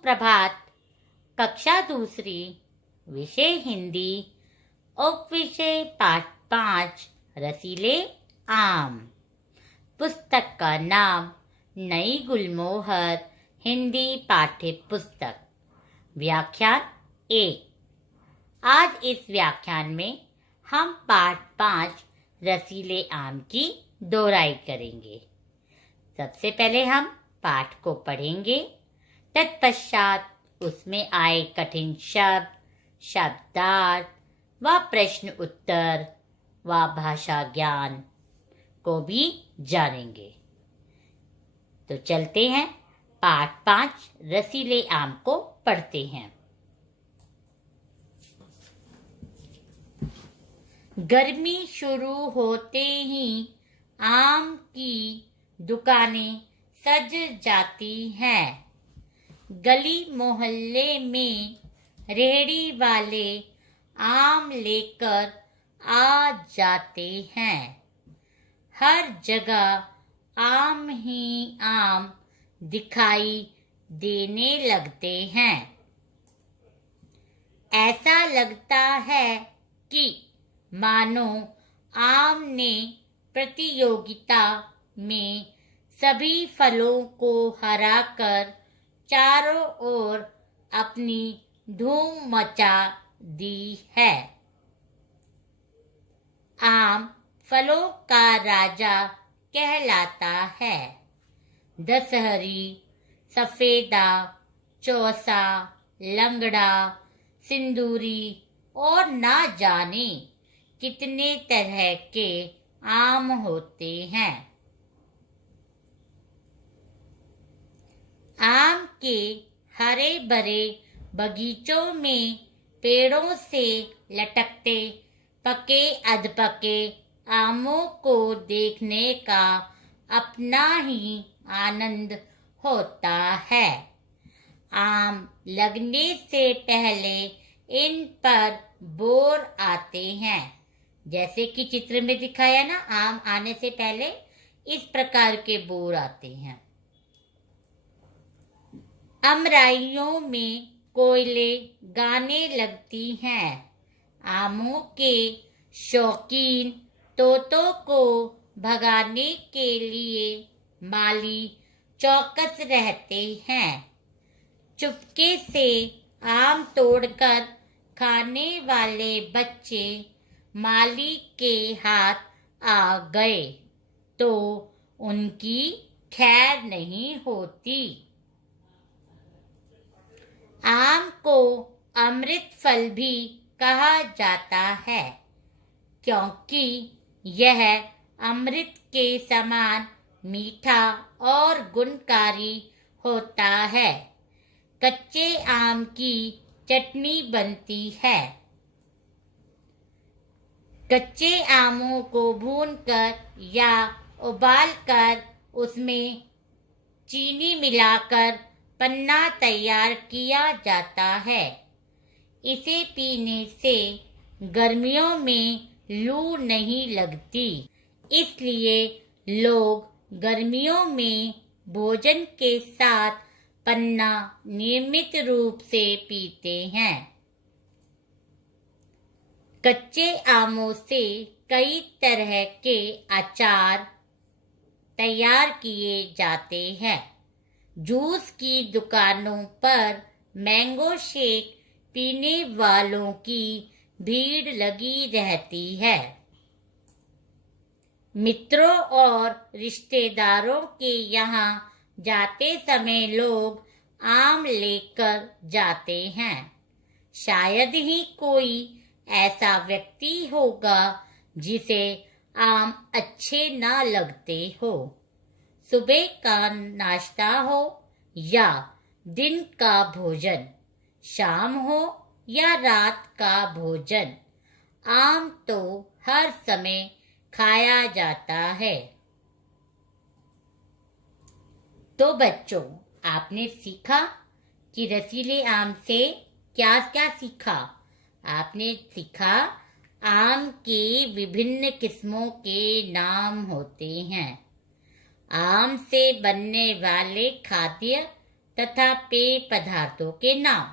सुप्रभात। कक्षा दूसरी, विषय हिंदी, उपविषय पाठ 5, रसीले आम। पुस्तक का नाम नई गुलमोहर हिंदी पाठ्य पुस्तक। व्याख्यान 1। आज इस व्याख्यान में हम पाठ 5 रसीले आम की दोहराई करेंगे। सबसे पहले हम पाठ को पढ़ेंगे, तत्पश्चात उसमें आए कठिन शब्द, शब्दार्थ व प्रश्न उत्तर व भाषा ज्ञान को भी जानेंगे। तो चलते हैं, पाठ 5 रसीले आम को पढ़ते हैं। गर्मी शुरू होते ही आम की दुकानें सज जाती हैं। गली मोहल्ले में रेहड़ी वाले आम लेकर आ जाते हैं। हर जगह आम ही आम दिखाई देने लगते हैं। ऐसा लगता है कि मानो आम ने प्रतियोगिता में सभी फलों को हराकर चारों ओर अपनी धूम मचा दी है। आम फलों का राजा कहलाता है। दशहरी, सफेदा, चौसा, लंगड़ा, सिंदूरी और ना जाने कितने तरह के आम होते हैं। आम के हरे भरे बगीचों में पेड़ों से लटकते पके अधपके आमों को देखने का अपना ही आनंद होता है। आम लगने से पहले इन पर बोर आते हैं। जैसे कि चित्र में दिखाया ना, आम आने से पहले इस प्रकार के बोर आते हैं। अमराइयों में कोयले गाने लगती हैं। आमों के शौकीन तोतों को भगाने के लिए माली चौकस रहते हैं। चुपके से आम तोड़कर खाने वाले बच्चे माली के हाथ आ गए तो उनकी खैर नहीं होती। आम को अमृत फल भी कहा जाता है, क्योंकि यह अमृत के समान मीठा और गुणकारी होता है। कच्चे आम की चटनी बनती है। कच्चे आमों को भूनकर या उबालकर उसमें चीनी मिलाकर पन्ना तैयार किया जाता है। इसे पीने से गर्मियों में लू नहीं लगती, इसलिए लोग गर्मियों में भोजन के साथ पन्ना नियमित रूप से पीते हैं। कच्चे आमों से कई तरह के अचार तैयार किए जाते हैं। जूस की दुकानों पर मैंगो शेक पीने वालों की भीड़ लगी रहती है। मित्रों और रिश्तेदारों के यहाँ जाते समय लोग आम लेकर जाते हैं। शायद ही कोई ऐसा व्यक्ति होगा जिसे आम अच्छे ना लगते हो। सुबह का नाश्ता हो या दिन का भोजन, शाम हो या रात का भोजन, आम तो हर समय खाया जाता है। तो बच्चों, आपने सीखा कि रसीले आम से क्या क्या सीखा। आपने सीखा आम के विभिन्न किस्मों के नाम होते हैं। आम से बनने वाले खाद्य तथा पेय पदार्थों के नाम।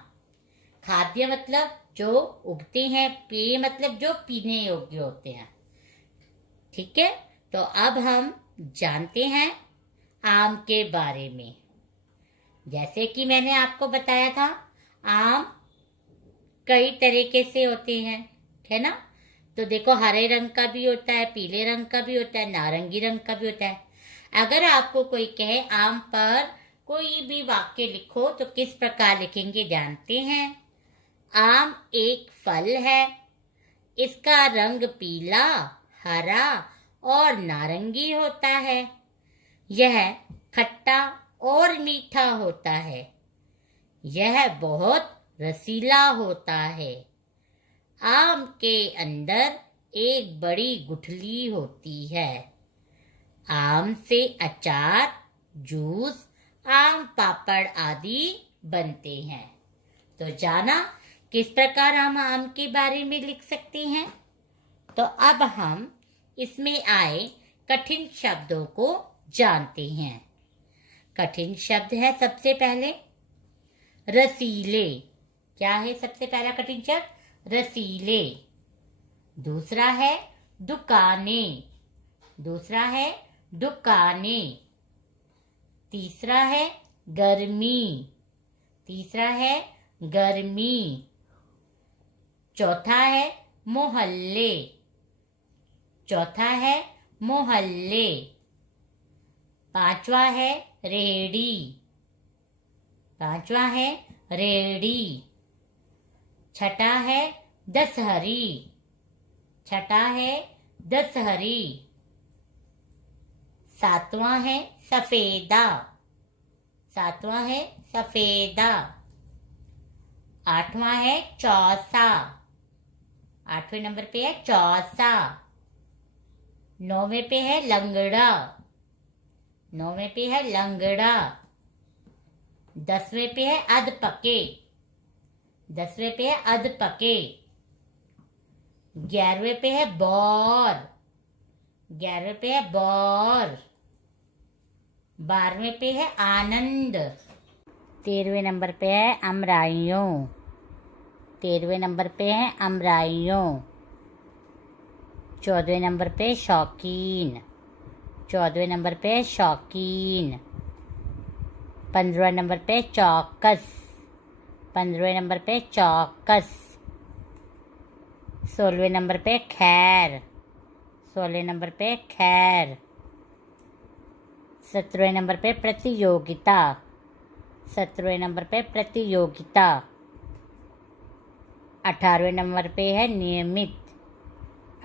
खाद्य मतलब जो उगते हैं, पेय मतलब जो पीने योग्य होते हैं। ठीक है, तो अब हम जानते हैं आम के बारे में। जैसे कि मैंने आपको बताया था, आम कई तरीके से होते हैं, है ना। तो देखो, हरे रंग का भी होता है, पीले रंग का भी होता है, नारंगी रंग का भी होता है। अगर आपको कोई कहे आम पर कोई भी वाक्य लिखो तो किस प्रकार लिखेंगे जानते हैं? आम एक फल है, इसका रंग पीला, हरा और नारंगी होता है। यह खट्टा और मीठा होता है। यह बहुत रसीला होता है। आम के अंदर एक बड़ी गुठली होती है। आम से अचार, जूस, आम पापड़ आदि बनते हैं। तो जाना किस प्रकार हम आम के बारे में लिख सकते हैं। तो अब हम इसमें आए कठिन शब्दों को जानते हैं। कठिन शब्द है सबसे पहले रसीले। क्या है सबसे पहला कठिन शब्द? रसीले। दूसरा है दुकाने। दूसरा है दुकाने। तीसरा है गर्मी। तीसरा है गर्मी। चौथा है मोहल्ले। चौथा है मोहल्ले। पांचवा है रेड़ी। पांचवा है रेड़ी। छठा है दशहरी। छठा है दशहरी। सातवां है सफेदा। सातवां है सफेदा। आठवां है चौसा। आठवें नंबर पे है चौसा। नौवें पे है लंगड़ा। नौवें पे है लंगड़ा। 10वें पे है अधपके। 10वें पे है अधपके। 11वें पे है बौर। 11वें पे है बौर। 12वें पे है आनंद। 13वें नंबर पे है अमराइयों। 13वें नंबर पे है अमराइयों। 14वें नंबर पे शौकीन। 14वें नंबर पे शौकीन। 15वें नंबर पे चौकस। 15वें नंबर पे चौकस। 16वें नंबर पे खैर। 16वें नंबर पे खैर। 17वें नंबर पे प्रतियोगिता। 17वें नंबर पे प्रतियोगिता। 18वें नंबर पे है नियमित।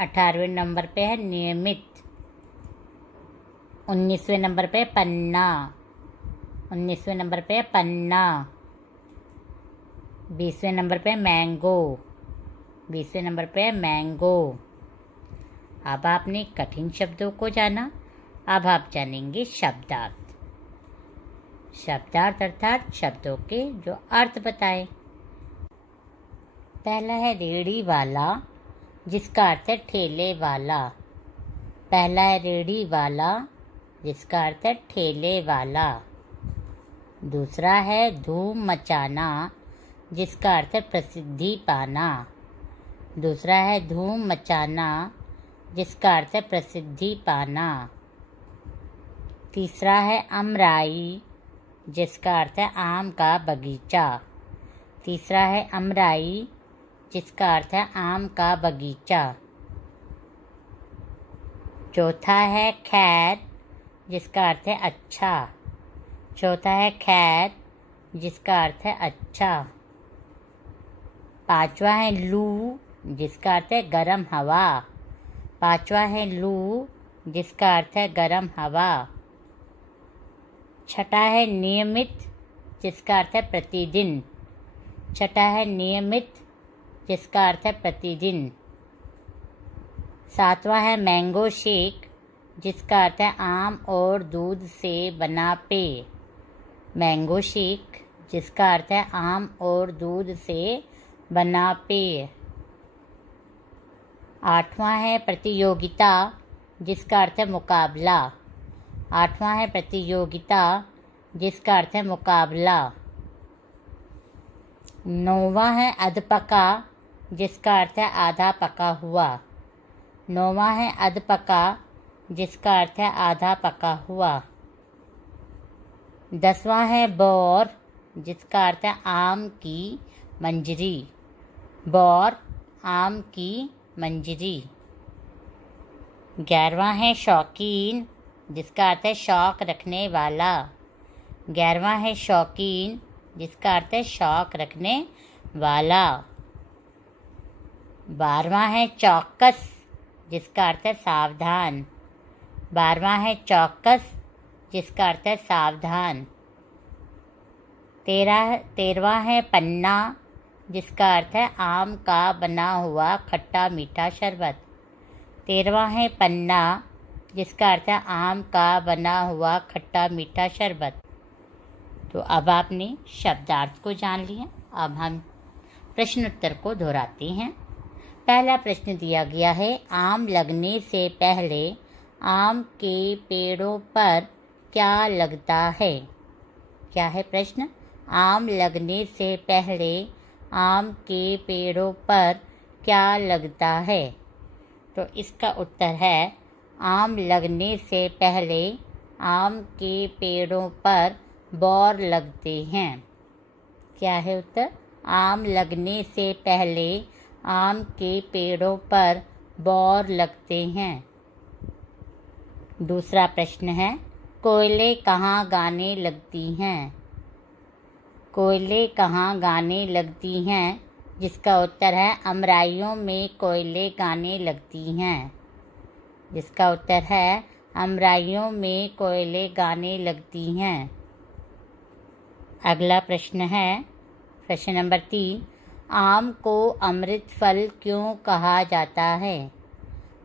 18वें नंबर पे है नियमित। 19वें नंबर पे पन्ना। 19वें नंबर पे पन्ना। 20वें नंबर पे मैंगो। 20वें नंबर पे मैंगो। अब आपने कठिन शब्दों को जाना, अब आप जानेंगे शब्दार्थ। शब्दार्थ अर्थात शब्दों के जो अर्थ बताए। पहला है रेड़ी वाला, जिसका अर्थ है ठेले वाला। पहला है रेड़ी वाला, जिसका अर्थ है ठेले वाला। दूसरा है धूम मचाना, जिसका अर्थ है प्रसिद्धि पाना। दूसरा है धूम मचाना, जिसका अर्थ है प्रसिद्धि पाना। तीसरा है अमराई, जिसका अर्थ है आम का बगीचा। तीसरा है अमराई, जिसका अर्थ है आम का बगीचा। चौथा है खैर, जिसका अर्थ है अच्छा। चौथा है खैर, जिसका अर्थ है अच्छा। पांचवा है लू, जिसका अर्थ है गरम हवा। पांचवा है लू, जिसका अर्थ है गरम हवा। छठा है नियमित, जिसका अर्थ है प्रतिदिन। छठा है नियमित, जिसका अर्थ है प्रतिदिन। सातवां है मैंगो शेक, जिसका अर्थ है आम और दूध से बना पेय। मैंगो शेक, जिसका अर्थ है आम और दूध से बना पेय। आठवां है प्रतियोगिता, जिसका अर्थ है मुकाबला। आठवां है प्रतियोगिता, जिसका अर्थ है मुकाबला। 9वां है अधपका, जिसका अर्थ है आधा पका हुआ। 9वां है अधपका, जिसका अर्थ है आधा पका हुआ। 10वां है बौर, जिसका अर्थ है आम की मंजरी। बौर, आम की मंजरी। 11वां है शौकीन, जिसका अर्थ है शौक रखने वाला। 11वां है शौकीन, जिसका अर्थ है शौक रखने वाला। 12वां है चौकस, जिसका अर्थ है सावधान। 12वां है चौकस, जिसका अर्थ है सावधान। 13वां है पन्ना, जिसका अर्थ है आम का बना हुआ खट्टा मीठा शरबत। 13वां है पन्ना, जिसका अर्थ है आम का बना हुआ खट्टा मीठा शरबत। तो अब आपने शब्दार्थ को जान लिया। अब हम प्रश्नोत्तर को दोहराते हैं। पहला प्रश्न दिया गया है, आम लगने से पहले आम के पेड़ों पर क्या लगता है? क्या है प्रश्न? आम लगने से पहले आम के पेड़ों पर क्या लगता है? तो इसका उत्तर है, आम लगने से पहले आम के पेड़ों पर बौर लगते हैं। क्या है उत्तर? आम लगने से पहले आम के पेड़ों पर बौर लगते हैं। दूसरा प्रश्न है, कोयले कहाँ गाने लगती हैं? कोयले कहाँ गाने लगती हैं? जिसका उत्तर है, अमराइयों में कोयले गाने लगती हैं। जिसका उत्तर है, अमराइयों में कोयले गाने लगती हैं। अगला प्रश्न है, प्रश्न नंबर 3, आम को अमृत फल क्यों कहा जाता है?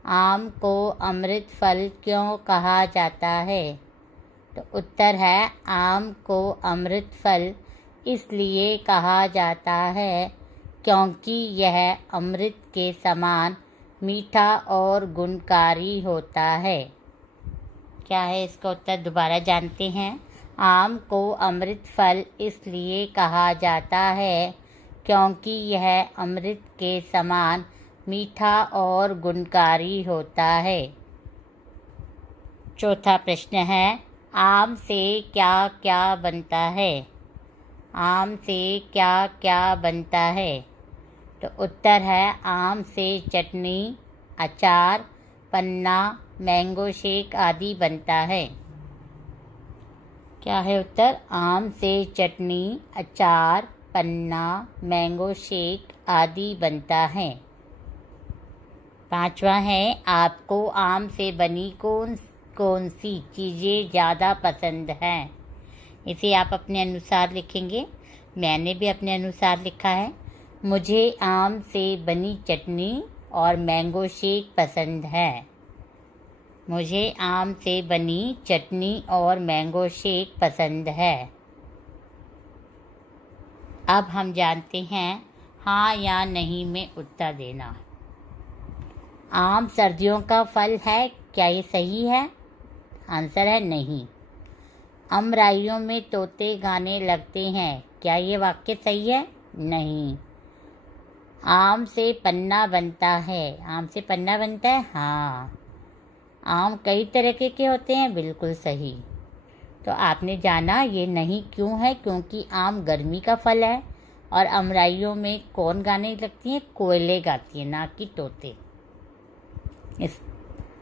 आम को अमृत फल क्यों कहा जाता है? तो उत्तर है, आम को अमृत फल इसलिए कहा जाता है क्योंकि यह अमृत के समान मीठा और गुणकारी होता है। क्या है इसका उत्तर? दोबारा जानते हैं। आम को अमृत फल इसलिए कहा जाता है क्योंकि यह अमृत के समान मीठा और गुणकारी होता है। चौथा प्रश्न है, आम से क्या क्या बनता है? आम से क्या क्या बनता है? तो उत्तर है, आम से चटनी, अचार, पन्ना, मैंगो शेक आदि बनता है। क्या है उत्तर? आम से चटनी, अचार, पन्ना, मैंगो शेक आदि बनता है। 5वां है, आपको आम से बनी कौन सी चीज़ें ज़्यादा पसंद हैं? इसे आप अपने अनुसार लिखेंगे। मैंने भी अपने अनुसार लिखा है। मुझे आम से बनी चटनी और मैंगो शेक पसंद है। मुझे आम से बनी चटनी और मैंगो शेक पसंद है। अब हम जानते हैं हाँ या नहीं में उत्तर देना। आम सर्दियों का फल है, क्या ये सही है? आंसर है नहीं। अमराइयों में तोते गाने लगते हैं, क्या ये वाक्य सही है? नहीं। आम से पन्ना बनता है, आम से पन्ना बनता है? हाँ। आम कई तरह के होते हैं, बिल्कुल सही। तो आपने जाना ये नहीं क्यों है, क्योंकि आम गर्मी का फल है और अमराइयों में कौन गाने लगती हैं? कोयले गाती हैं, ना कि तोते।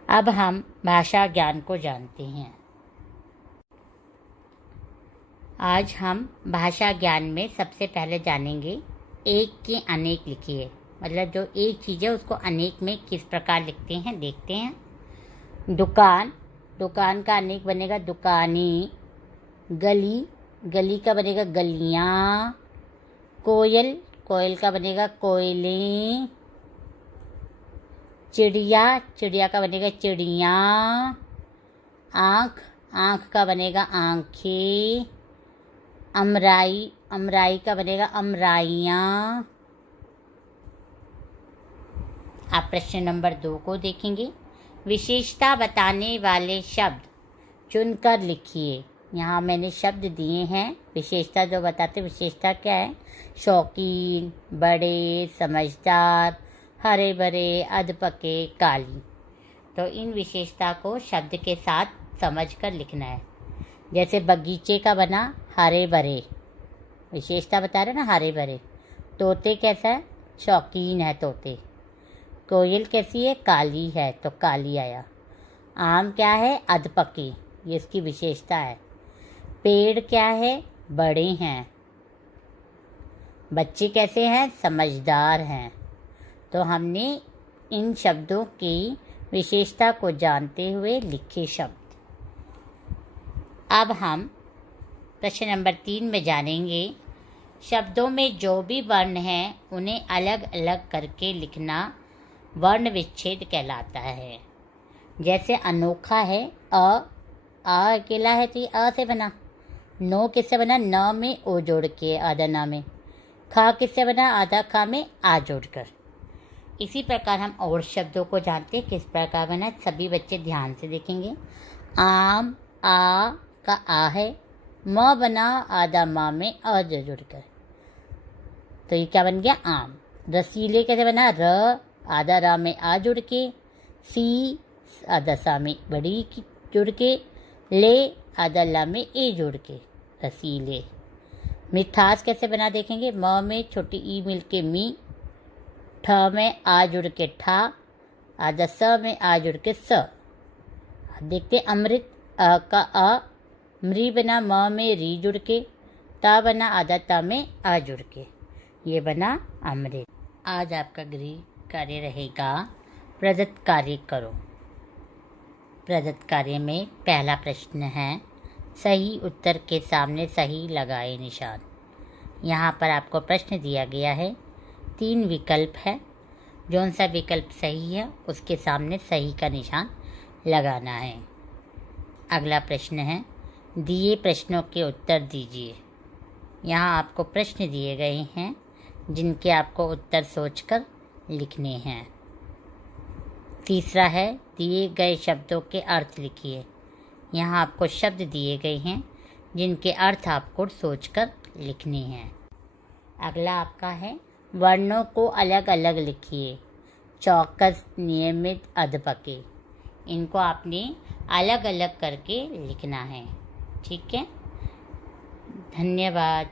अब हम भाषा ज्ञान को जानते हैं। आज हम भाषा ज्ञान में सबसे पहले जानेंगे एक के अनेक लिखिए। मतलब जो एक चीज़ है उसको अनेक में किस प्रकार लिखते हैं, देखते हैं। दुकान, दुकान का अनेक बनेगा दुकानी। गली, गली का बनेगा गलियाँ। कोयल, कोयल का बनेगा कोयलें। चिड़िया, चिड़िया का बनेगा चिड़ियाँ। आँख, आँख का बनेगा आँखें। अमराई, अमराई का बनेगा अमराइयाँ। आप प्रश्न नंबर 2 को देखेंगे। विशेषता बताने वाले शब्द चुनकर लिखिए। यहाँ मैंने शब्द दिए हैं, विशेषता जो बताते, विशेषता क्या है? शौकीन, बड़े, समझदार, हरे भरे, अधपके, काली। तो इन विशेषता को शब्द के साथ समझकर लिखना है। जैसे बगीचे का बना हरे भरे, विशेषता बता रहे ना, हरे भरे। तोते कैसा है? शौकीन है तोते। कोयल कैसी है? काली है, तो काली आया। आम क्या है? अधपके, ये इसकी विशेषता है। पेड़ क्या है? बड़े हैं। बच्चे कैसे हैं? समझदार हैं। तो हमने इन शब्दों की विशेषता को जानते हुए लिखे शब्द। अब हम प्रश्न नंबर 3 में जानेंगे, शब्दों में जो भी वर्ण हैं उन्हें अलग अलग करके लिखना वर्ण विच्छेद कहलाता है। जैसे अनोखा है, आ अकेला है तो ये अ से बना। नो किससे बना? न में ओ जोड़ के, आधा ना में। खा किससे बना? आधा खा में आ जोड़कर। इसी प्रकार हम और शब्दों को जानते हैं किस प्रकार बना, सभी बच्चे ध्यान से देखेंगे। आम, आ का आ है, म बना आधा माँ में अ जुड़कर, तो ये क्या बन गया? आम। रसीले कैसे बना? र आधा रा में आ जुड़ के, सी आधा सा में बड़ी की जुड़ के, ले आधा ला में ए जुड़ के, रसीले। मिठास कैसे बना देखेंगे? म में छोटी ई मिल के मी, ठ में आ जुड़ के ठा, आधा स में आ जुड़ के स। देखते अमृत, अ का अ, मृ बना म में री जुड़ के, ता बना आधा ता में आ जुड़ के, ये बना अमृत। आज आपका गृह कार्य रहेगा प्रदत्त कार्य करो। प्रदत्त कार्य में पहला प्रश्न है, सही उत्तर के सामने सही लगाए निशान। यहाँ पर आपको प्रश्न दिया गया है, 3 विकल्प है, जौन सा विकल्प सही है उसके सामने सही का निशान लगाना है। अगला प्रश्न है, दिए प्रश्नों के उत्तर दीजिए। यहाँ आपको प्रश्न दिए गए हैं जिनके आपको उत्तर सोचकर लिखने हैं। तीसरा है, दिए गए शब्दों के अर्थ लिखिए। यहाँ आपको शब्द दिए गए हैं जिनके अर्थ आपको सोचकर लिखने हैं। अगला आपका है, वर्णों को अलग अलग लिखिए। चौकस, नियमित, अधपके, इनको आपने अलग अलग करके लिखना है। ठीक है, धन्यवाद।